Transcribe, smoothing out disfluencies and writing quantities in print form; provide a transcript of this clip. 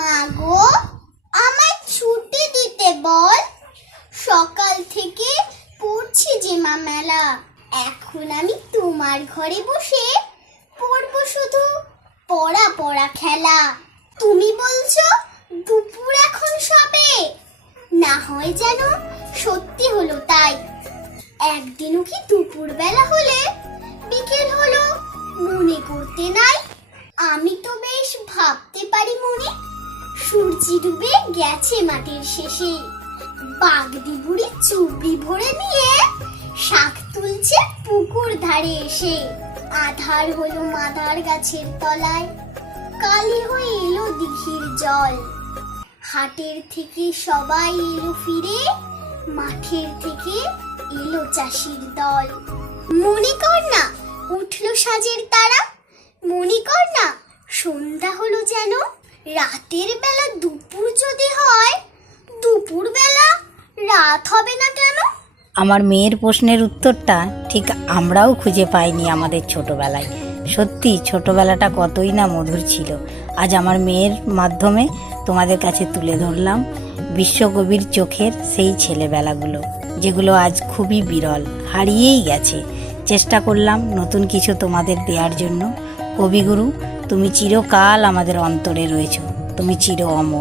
মা গো, আমায় ছুটি দিতে বল। সকাল থেকে পড়ছি যে মা মেলা। এখন আমি তোমার ঘরে বসে পড়বো শুধু পড়া পড়া খেলা। তুমি বলছো দুপুর এখন সবে, না হয় যেন সত্যি হলো তাই। একদিনও কি দুপুর বেলা হলে বিকেল হলো মনে করতে নাই? আমি তো বেশ ভাবতে পারি মনে, সূর্যি ডুবে গেছে মাটির শেষে। বাগদি বুড়ি চুবড়ি ভরে নিয়ে শাক তুলছে পুকুর ধারে এসে। আধার হলো মাদার গাছের তলায়, কালি হয়ে এলো দিঘির জল। হাটের থেকে সবাই এলো ফিরে, মাঠের থেকে এলো চাষির দল। মনে কর না উঠলো সাজের তারা, মনে কর না সন্ধ্যা হলো যেন। রাতের বেলা দুপুর যদি হয়, দুপুর বেলা রাত হবে না কেন? আমার মেয়ের প্রশ্নের উত্তরটা ঠিক আমরাও খুঁজে পাইনি আমাদের ছোটবেলায়। সত্যি ছোটবেলাটা কতই না মধুর ছিল। আজ আমার মেয়ের মাধ্যমে তোমাদের কাছে তুলে ধরলাম বিশ্বকবির চোখের সেই ছেলেবেলাগুলো, যেগুলো আজ খুবই বিরল, হারিয়েই গেছে। চেষ্টা করলাম নতুন কিছু তোমাদের দেওয়ার জন্য। কবিগুরু, তুমি চিরকাল আমাদের অন্তরে রয়েছো, তুমি চির অমর।